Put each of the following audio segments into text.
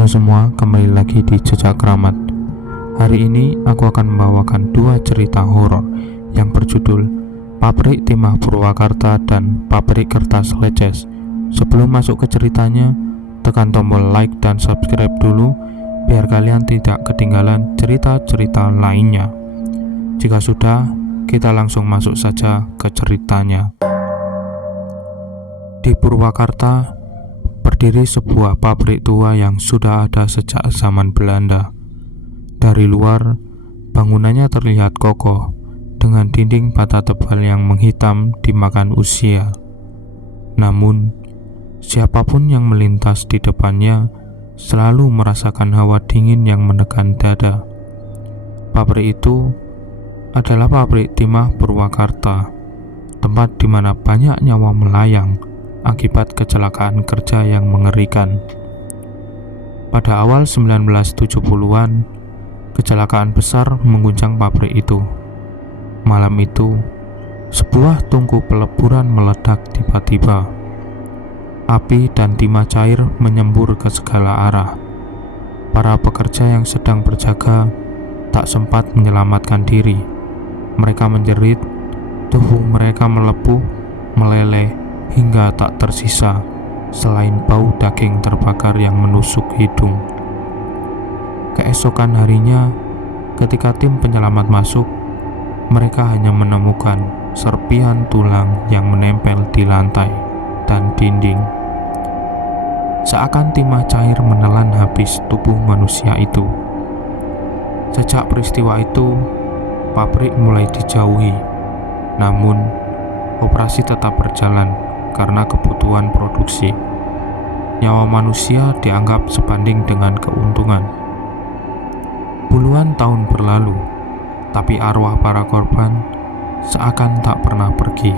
Halo semua, kembali lagi di Jejak Keramat. Hari ini aku akan membawakan dua cerita horor yang berjudul Pabrik Timah Purwakarta dan Pabrik Kertas Leces. Sebelum masuk ke ceritanya, tekan tombol like dan subscribe dulu biar kalian tidak ketinggalan cerita-cerita lainnya. Jika sudah, kita langsung masuk saja ke ceritanya. Di Purwakarta berdiri sebuah pabrik tua yang sudah ada sejak zaman Belanda. Dari luar, bangunannya terlihat kokoh dengan dinding bata tebal yang menghitam dimakan usia. Namun, siapapun yang melintas di depannya selalu merasakan hawa dingin yang menekan dada. Pabrik itu adalah pabrik timah Purwakarta, tempat di mana banyak nyawa melayang akibat kecelakaan kerja yang mengerikan. Pada awal 1970-an, kecelakaan besar mengguncang pabrik itu. Malam itu, sebuah tungku peleburan meledak tiba-tiba. Api dan timah cair menyembur ke segala arah. Para pekerja yang sedang berjaga tak sempat menyelamatkan diri. Mereka menjerit, tubuh mereka melepuh, meleleh, hingga tak tersisa selain bau daging terbakar yang menusuk hidung. Keesokan harinya, ketika tim penyelamat masuk, mereka hanya menemukan serpihan tulang yang menempel di lantai dan dinding. Seakan timah cair menelan habis tubuh manusia itu. Sejak peristiwa itu, pabrik mulai dijauhi. Namun, operasi tetap berjalan karena kebutuhan produksi. Nyawa manusia dianggap sebanding dengan keuntungan. Puluhan tahun berlalu, tapi arwah para korban seakan tak pernah pergi.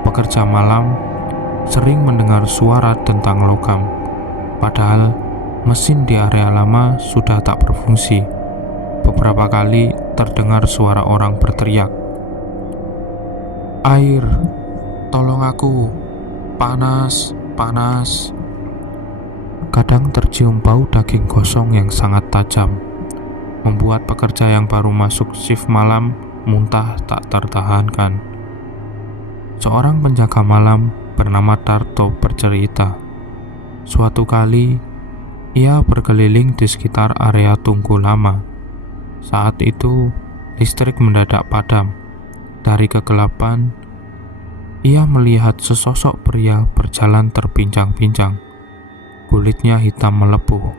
Pekerja malam sering mendengar suara tentang logam, padahal mesin di area lama sudah tak berfungsi. Beberapa kali terdengar suara orang berteriak, "Air! Tolong aku, panas, panas." Kadang tercium bau daging gosong yang sangat tajam, membuat pekerja yang baru masuk shift malam muntah tak tertahankan. Seorang penjaga malam bernama Tarto bercerita, suatu kali ia berkeliling di sekitar area tungku lama. Saat itu, listrik mendadak padam. Dari kegelapan, ia melihat sesosok pria berjalan terpincang-pincang. Kulitnya hitam melepuh,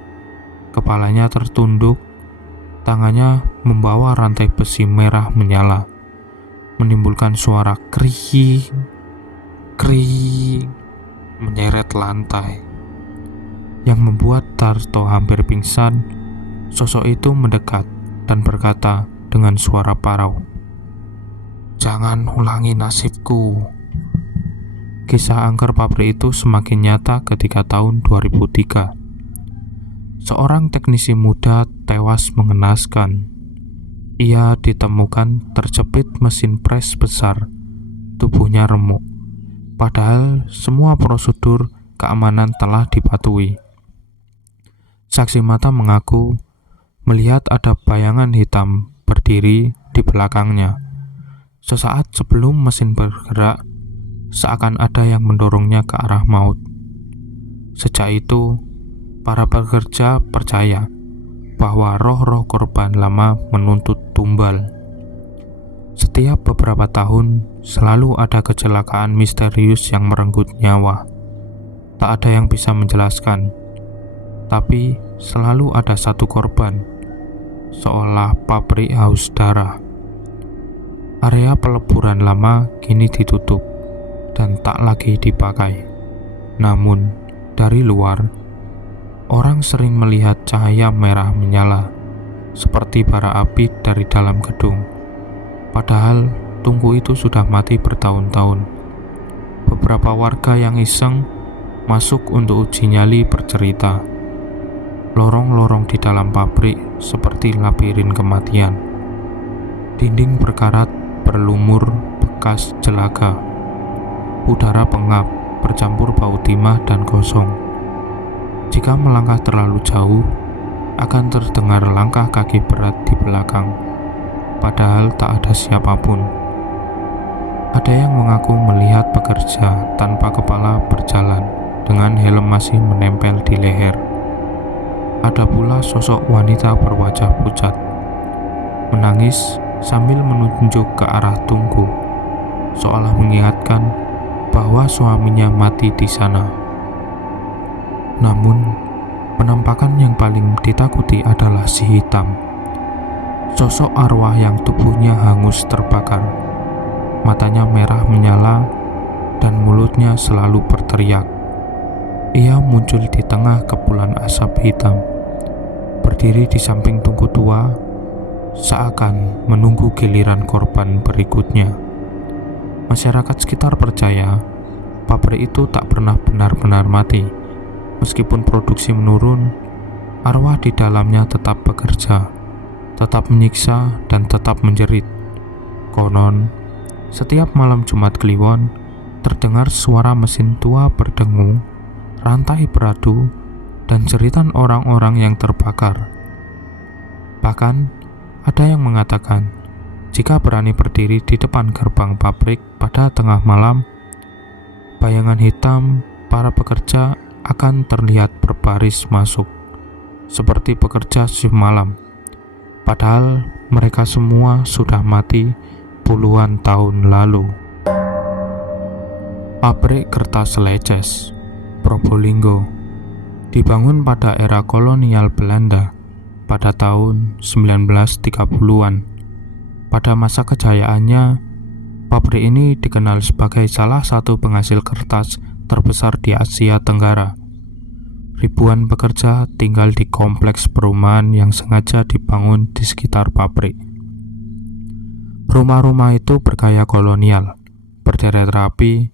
kepalanya tertunduk, tangannya membawa rantai besi merah menyala, menimbulkan suara kering, kering, menyeret lantai, yang membuat Tarto hampir pingsan. Sosok itu mendekat dan berkata dengan suara parau, "Jangan ulangi nasibku." Kisah angker pabrik itu semakin nyata ketika tahun 2003. Seorang teknisi muda tewas mengenaskan. Ia ditemukan terjepit mesin pres besar, tubuhnya remuk, padahal semua prosedur keamanan telah dipatuhi. Saksi mata mengaku melihat ada bayangan hitam berdiri di belakangnya. Sesaat sebelum mesin bergerak, seakan ada yang mendorongnya ke arah maut. Sejak itu, para pekerja percaya bahwa roh-roh korban lama menuntut tumbal. Setiap beberapa tahun, selalu ada kecelakaan misterius yang merenggut nyawa. Tak ada yang bisa menjelaskan, tapi selalu ada satu korban, seolah pabrik haus darah. Area peleburan lama kini ditutup dan tak lagi dipakai. Namun, dari luar, orang sering melihat cahaya merah menyala, seperti bara api dari dalam gedung. Padahal, tungku itu sudah mati bertahun-tahun. Beberapa warga yang iseng masuk untuk uji nyali bercerita, lorong-lorong di dalam pabrik seperti labirin kematian. Dinding berkarat berlumur bekas jelaga. Udara pengap bercampur bau timah dan gosong. Jika melangkah terlalu jauh, akan terdengar langkah kaki berat di belakang, padahal tak ada siapapun. Ada yang mengaku melihat pekerja tanpa kepala berjalan dengan helm masih menempel di leher. Ada pula sosok wanita berwajah pucat, menangis sambil menunjuk ke arah tungku, seolah mengingatkan bahwa suaminya mati di sana. Namun, penampakan yang paling ditakuti adalah si hitam. Sosok arwah yang tubuhnya hangus terbakar, matanya merah menyala, dan mulutnya selalu berteriak. Ia muncul di tengah kepulan asap hitam, berdiri di samping tungku tua, seakan menunggu giliran korban berikutnya. Masyarakat sekitar percaya pabrik itu tak pernah benar-benar mati. Meskipun produksi menurun, arwah di dalamnya tetap bekerja, tetap menyiksa, dan tetap menjerit. Konon, setiap malam Jumat Kliwon terdengar suara mesin tua berdengung, rantai beradu, dan jeritan orang-orang yang terbakar. Bahkan, ada yang mengatakan, jika berani berdiri di depan gerbang pabrik pada tengah malam, bayangan hitam para pekerja akan terlihat berbaris masuk, seperti pekerja shift malam. Padahal mereka semua sudah mati puluhan tahun lalu. Pabrik kertas Leces, Probolinggo, dibangun pada era kolonial Belanda pada tahun 1930-an. Pada masa kejayaannya, pabrik ini dikenal sebagai salah satu penghasil kertas terbesar di Asia Tenggara. Ribuan pekerja tinggal di kompleks perumahan yang sengaja dibangun di sekitar pabrik. Rumah-rumah itu bergaya kolonial, berderet rapi,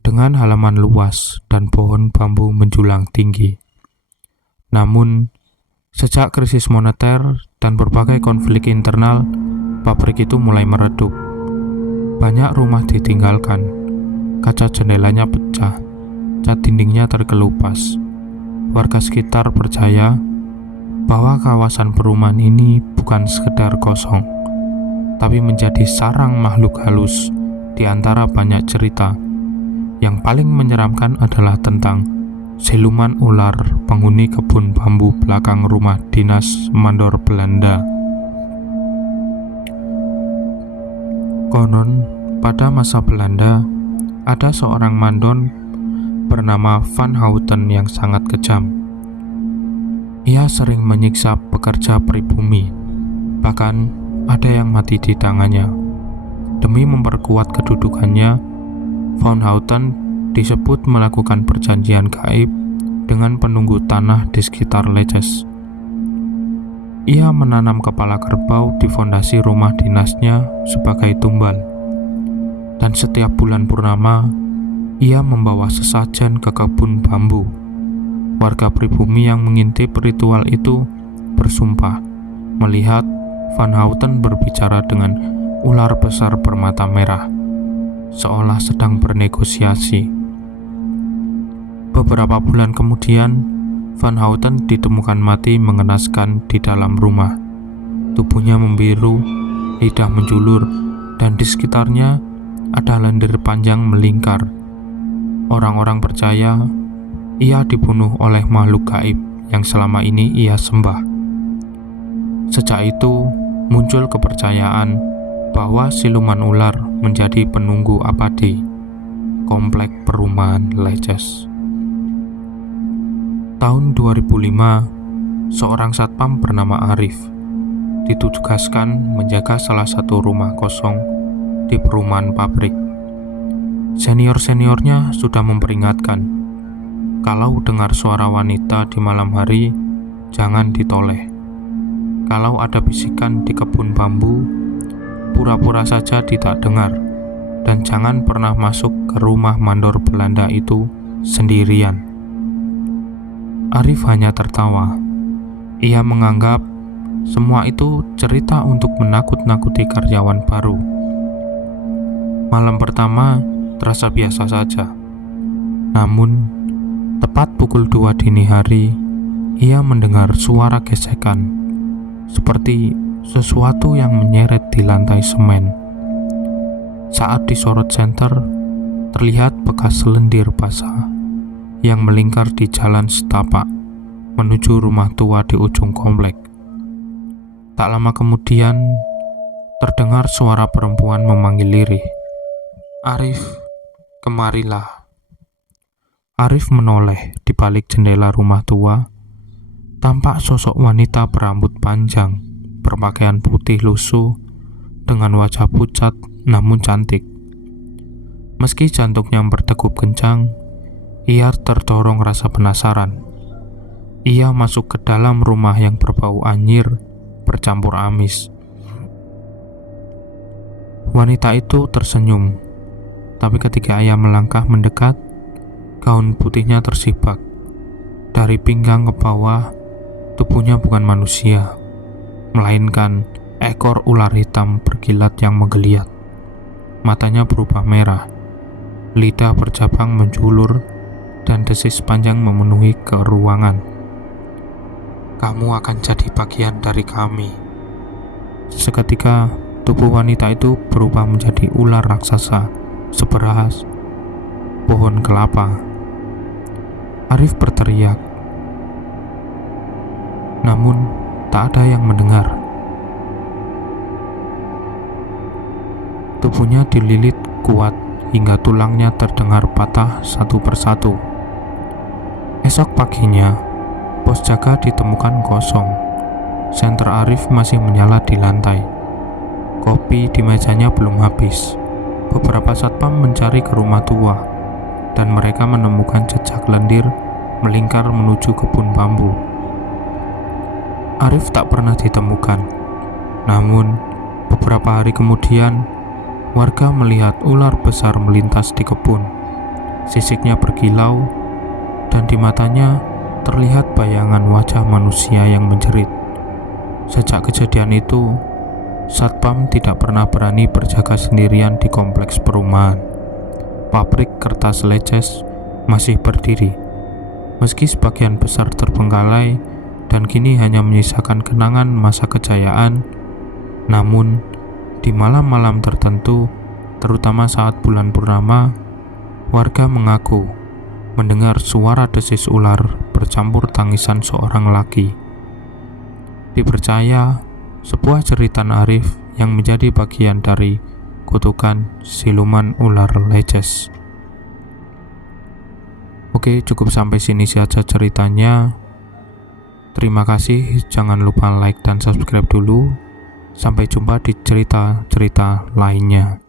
dengan halaman luas dan pohon bambu menjulang tinggi. Namun, sejak krisis moneter dan berbagai konflik internal, pabrik itu mulai meredup. Banyak rumah ditinggalkan, kaca jendelanya pecah, cat dindingnya terkelupas. Warga sekitar percaya bahwa kawasan perumahan ini bukan sekedar kosong, tapi menjadi sarang makhluk halus di antara banyak cerita. Yang paling menyeramkan adalah tentang siluman ular penghuni kebun bambu belakang rumah dinas mandor Belanda. Konon, pada masa Belanda, ada seorang mandor bernama Van Houten yang sangat kejam. Ia sering menyiksa pekerja pribumi, bahkan ada yang mati di tangannya. Demi memperkuat kedudukannya, Van Houten disebut melakukan perjanjian gaib dengan penunggu tanah di sekitar Leces. Ia menanam kepala kerbau di fondasi rumah dinasnya sebagai tumbal, dan setiap bulan purnama ia membawa sesajen ke kebun bambu. Warga pribumi yang mengintip ritual itu bersumpah melihat Van Houten berbicara dengan ular besar bermata merah, seolah sedang bernegosiasi. Beberapa bulan kemudian, Van Houten ditemukan mati mengenaskan di dalam rumah. Tubuhnya membiru, lidah menjulur, dan di sekitarnya ada lendir panjang melingkar. Orang-orang percaya ia dibunuh oleh makhluk gaib yang selama ini ia sembah. Sejak itu, muncul kepercayaan bahwa siluman ular menjadi penunggu abadi komplek perumahan Leces. Tahun 2005, seorang satpam bernama Arif ditugaskan menjaga salah satu rumah kosong di perumahan pabrik. Senior-seniornya sudah memperingatkan, kalau dengar suara wanita di malam hari, jangan ditoleh. Kalau ada bisikan di kebun bambu, pura-pura saja tidak dengar, dan jangan pernah masuk ke rumah mandor Belanda itu sendirian. Arif hanya tertawa. Ia menganggap semua itu cerita untuk menakut-nakuti karyawan baru. Malam pertama terasa biasa saja. Namun, Tepat pukul 2 dini hari, ia mendengar suara gesekan, seperti sesuatu yang menyeret di lantai semen. Saat disorot senter, terlihat bekas lendir basah yang melingkar di jalan setapak menuju rumah tua di ujung komplek. Tak lama kemudian, terdengar suara perempuan memanggil lirih, "Arif, kemarilah." Arif menoleh di balik jendela rumah tua. Tampak sosok wanita berambut panjang, berpakaian putih lusuh, dengan wajah pucat namun cantik. Meski jantungnya berdegup kencang, ia terdorong rasa penasaran. Ia masuk ke dalam rumah yang berbau anyir bercampur amis. Wanita itu tersenyum, tapi ketika ia melangkah mendekat, gaun putihnya tersibak. Dari pinggang ke bawah, tubuhnya bukan manusia, melainkan ekor ular hitam berkilat yang menggeliat. Matanya berubah merah, lidah bercabang menjulur, dan desis panjang memenuhi keruangan. "Kamu akan jadi bagian dari kami." Seketika, tubuh wanita itu berubah menjadi ular raksasa seberas pohon kelapa. Arif berteriak, namun tak ada yang mendengar. Tubuhnya dililit kuat hingga tulangnya terdengar patah satu persatu. Esok paginya, pos jaga ditemukan kosong. Senter Arif masih menyala di lantai. Kopi di mejanya belum habis. Beberapa satpam mencari ke rumah tua, dan mereka menemukan jejak lendir melingkar menuju kebun bambu. Arif tak pernah ditemukan. Namun, beberapa hari kemudian, warga melihat ular besar melintas di kebun. Sisiknya berkilau, dan di matanya terlihat bayangan wajah manusia yang menjerit. Sejak kejadian itu, satpam tidak pernah berani berjaga sendirian di kompleks perumahan. Pabrik kertas leces masih berdiri, meski sebagian besar terbengkalai dan kini hanya menyisakan kenangan masa kejayaan. Namun, di malam-malam tertentu, terutama saat bulan purnama, warga mengaku mendengar suara desis ular bercampur tangisan seorang laki. Dipercaya, sebuah jeritan Arif yang menjadi bagian dari kutukan siluman ular leces. Oke, cukup sampai sini saja ceritanya. Terima kasih, jangan lupa like dan subscribe dulu. Sampai jumpa di cerita-cerita lainnya.